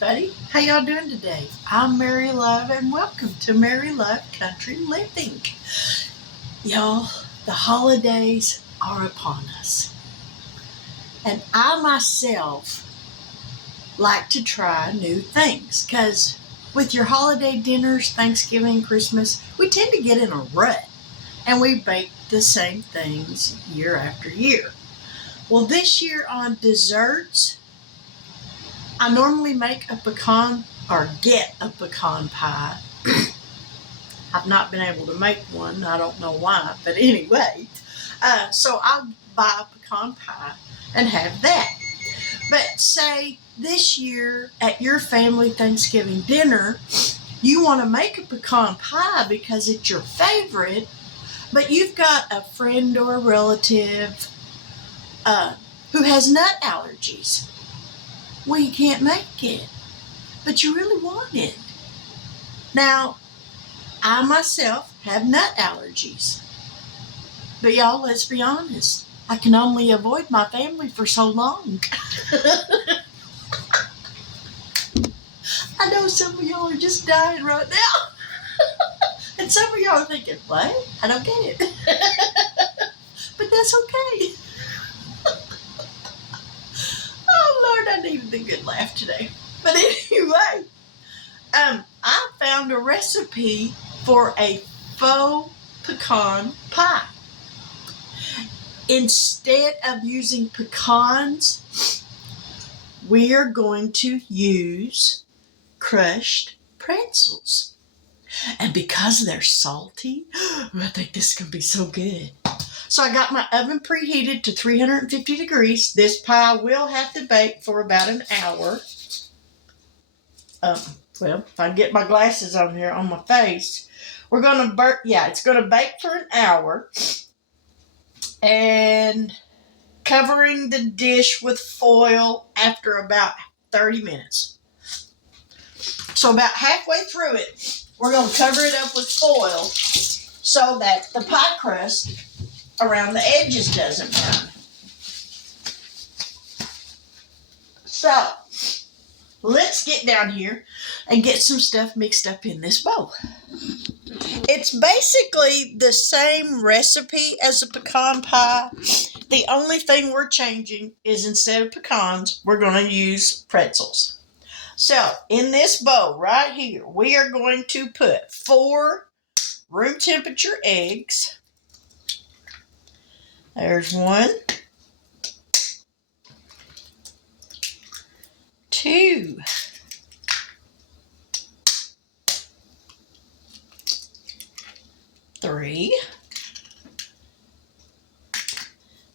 everybody. How y'all doing today? I'm Mary Love and welcome to Mary Love Country Living. Y'all, the holidays are upon us. And I myself like to try new things because with your holiday dinners, Thanksgiving, Christmas, we tend to get in a rut and we bake the same things year after year. Well, this year on desserts, I normally make a pecan or get a pecan pie. I've not been able to make one. I don't know why, but anyway. So I'll buy a pecan pie and have that. But say this year at your family Thanksgiving dinner, you want to make a pecan pie because it's your favorite, but you've got a friend or a relative who has nut allergies. Well, you can't make it, but you really want it. Now, I myself have nut allergies. But y'all, let's be honest. I can only avoid my family for so long. I know some of y'all are just dying right now. And some of y'all are thinking, what? I don't get it. But that's okay. Oh, Lord, I needed a good laugh today. But anyway, I found a recipe for a faux pecan pie. Instead of using pecans, we are going to use crushed pretzels. And because they're salty, I think this is going to be so good. So I got my oven preheated to 350 degrees. This pie will have to bake for about an hour. Well, if I get my glasses on here on my face, we're going to it's going to bake for an hour. And covering the dish with foil after about 30 minutes. So about halfway through it, we're going to cover it up with foil so that the pie crust around the edges doesn't burn. So, let's get down here and get some stuff mixed up in this bowl. It's basically the same recipe as a pecan pie. The only thing we're changing is instead of pecans, we're going to use pretzels. So, in this bowl right here, we are going to put 4 room temperature eggs. There's 1, 2, 3,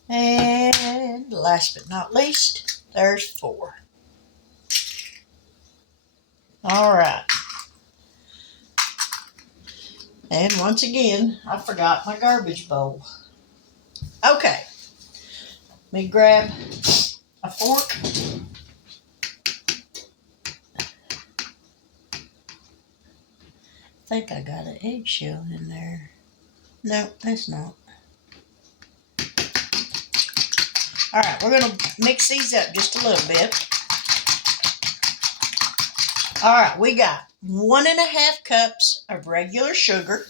and last but not least, there's 4. All right. And once again, I forgot my garbage bowl. Okay. Let me grab a fork. I think I got an eggshell in there. No, that's not. All right, we're going to mix these up just a little bit. All right, we got 1.5 cups of regular sugar,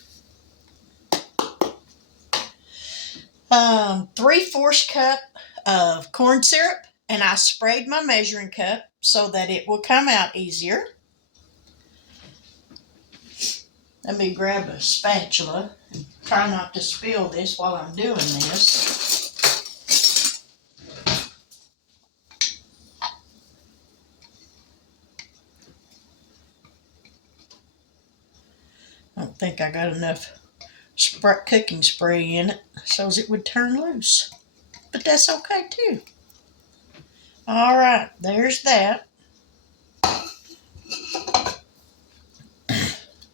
3/4 cup of corn syrup, and I sprayed my measuring cup so that it will come out easier. Let me grab a spatula and try not to spill this while I'm doing this. I don't think I got enough cooking spray in it so it would turn loose. But that's okay too. All right, there's that.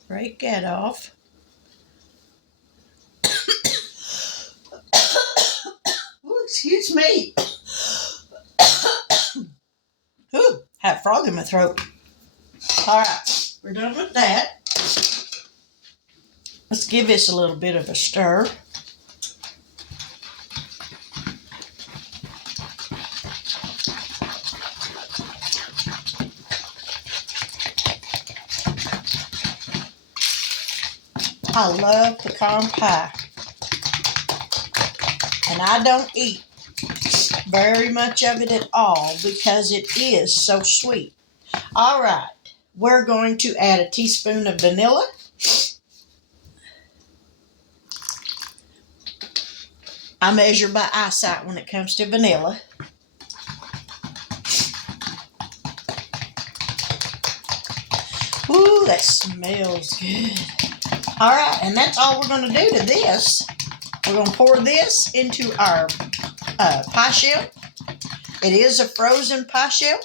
Break that off. Ooh, excuse me. Ooh, had a frog in my throat. All right, we're done with that. Let's give this a little bit of a stir. I love pecan pie. And I don't eat very much of it at all because it is so sweet. All right, we're going to add a teaspoon of vanilla. I measure by eyesight when it comes to vanilla. Ooh, that smells good. All right, and that's all we're going to do to this. We're going to pour this into our pie shell. It is a frozen pie shell.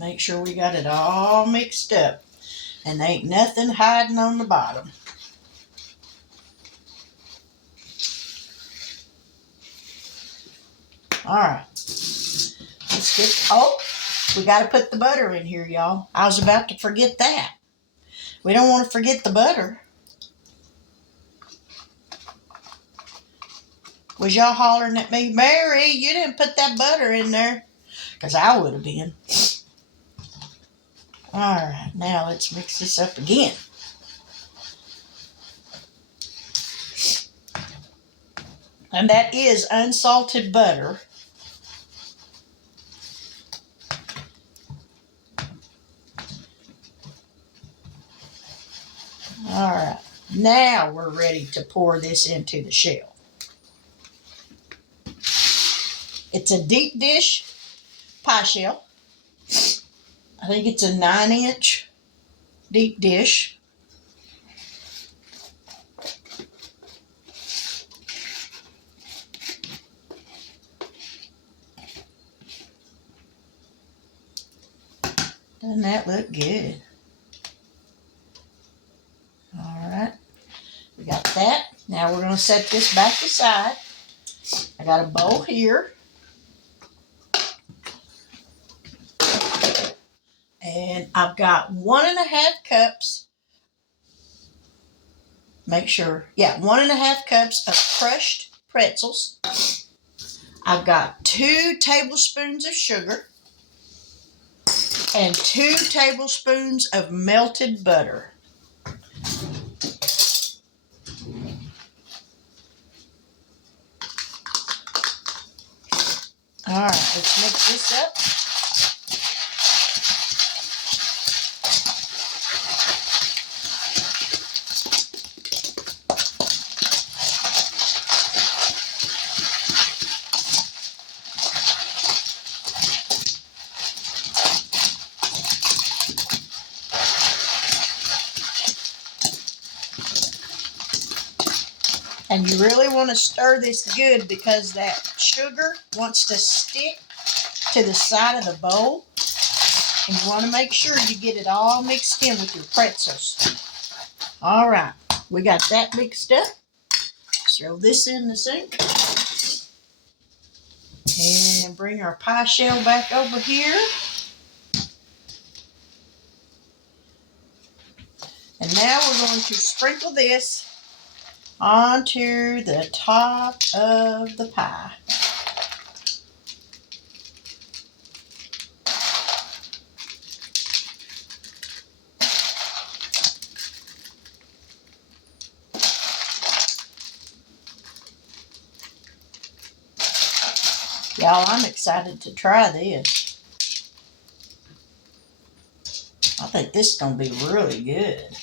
Make sure we got it all mixed up and there ain't nothing hiding on the bottom. All right, let's get, oh, we got to put the butter in here, y'all. I was about to forget that. We don't want to forget the butter. Was y'all hollering at me, Mary, you didn't put that butter in there? Because I would have been. All right, now let's mix this up again. And that is unsalted butter. All right, now we're ready to pour this into the shell. It's a deep dish pie shell. I think it's a 9-inch deep dish. Doesn't that look good? All right, we got that. Now we're going to set this back aside. I got a bowl here. And I've got 1.5 cups. Make sure, yeah, 1.5 cups of crushed pretzels. I've got 2 tablespoons of sugar and 2 tablespoons of melted butter. All right, let's mix this up. And you really want to stir this good because that sugar wants to stick to the side of the bowl. And you want to make sure you get it all mixed in with your pretzels. All right, we got that mixed up. Throw this in the sink. And bring our pie shell back over here. And now we're going to sprinkle this onto the top of the pie. Y'all, I'm excited to try this. I think this is going to be really good.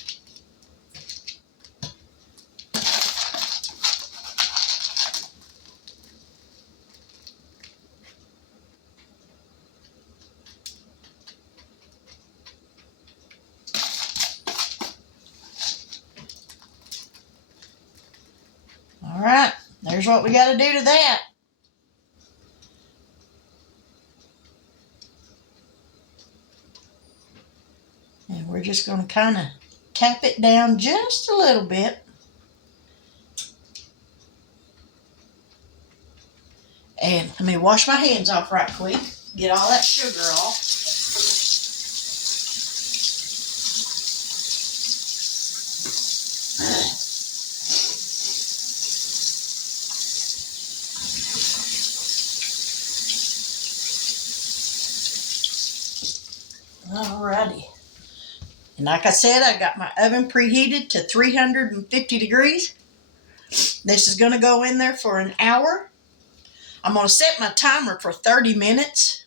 All right, there's what we got to do to that. And we're just going to kind of tap it down just a little bit. And let me wash my hands off right quick. Get all that sugar off. Alrighty. And like I said, I got my oven preheated to 350 degrees. This is going to go in there for an hour. I'm going to set my timer for 30 minutes.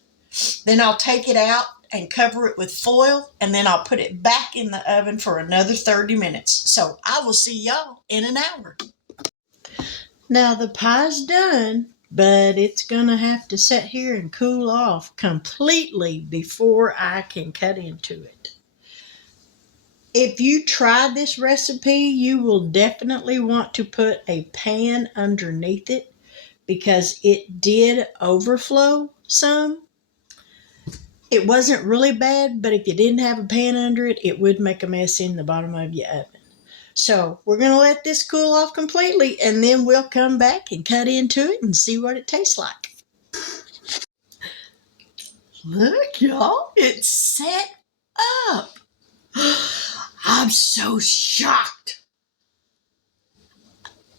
Then I'll take it out and cover it with foil, and then I'll put it back in the oven for another 30 minutes. So I will see y'all in an hour. Now the pie's done, but it's going to have to sit here and cool off completely before I can cut into it. If you try this recipe, you will definitely want to put a pan underneath it because it did overflow some. It wasn't really bad, but if you didn't have a pan under it, it would make a mess in the bottom of your oven. So we're going to let this cool off completely, and then we'll come back and cut into it and see what it tastes like. Look, y'all, it's set up. I'm so shocked.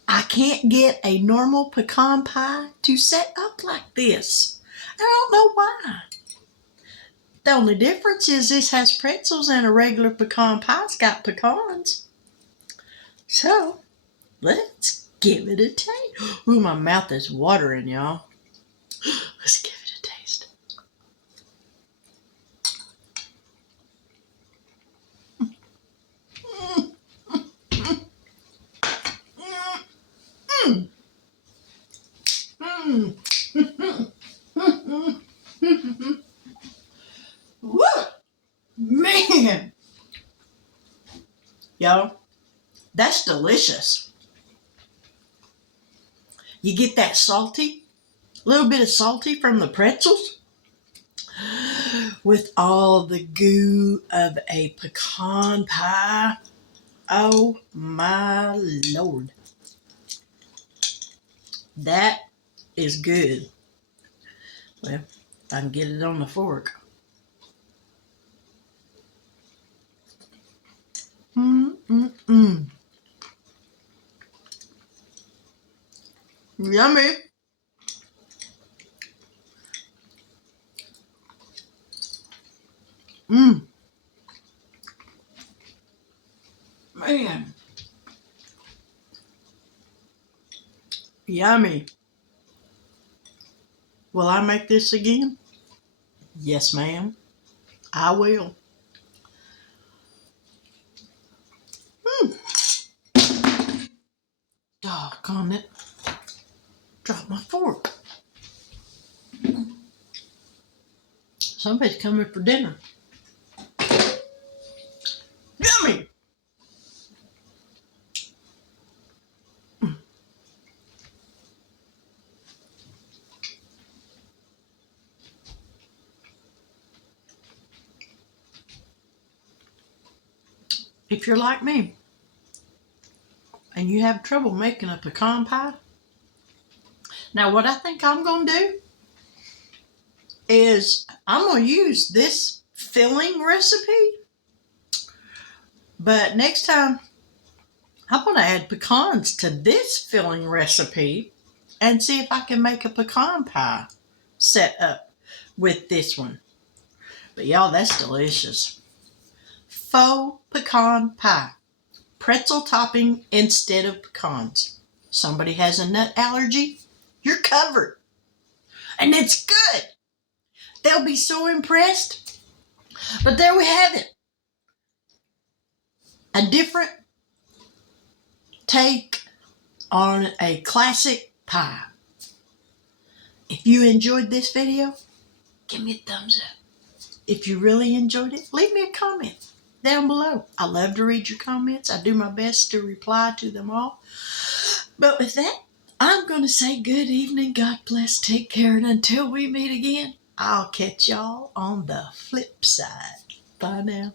I can't get a normal pecan pie to set up like this. I don't know why. The only difference is this has pretzels and a regular pecan pie's got pecans. So, let's give it a taste. Ooh, my mouth is watering, y'all. Let's give it a taste. Woo! Man! Y'all, that's delicious. You get that salty, a little bit of salty from the pretzels with all the goo of a pecan pie. Oh my Lord. That is good. Well, if I can get it on the fork. Yummy. Man. Yummy. Will I make this again? Yes, ma'am. I will. Doggone it. Drop my fork. Somebody's coming for dinner. Yummy. If you're like me and you have trouble making a pecan pie, now what I think I'm going to do is I'm going to use this filling recipe, but next time I'm going to add pecans to this filling recipe and see if I can make a pecan pie set up with this one. But y'all, that's delicious. Faux pecan pie. Pretzel topping instead of pecans. Somebody has a nut allergy? You're covered. And it's good. They'll be so impressed. But there we have it. A different take on a classic pie. If you enjoyed this video, give me a thumbs up. If you really enjoyed it, leave me a comment down below. I love to read your comments. I do my best to reply to them all. But with that, I'm going to say good evening, God bless, take care, and until we meet again, I'll catch y'all on the flip side. Bye now.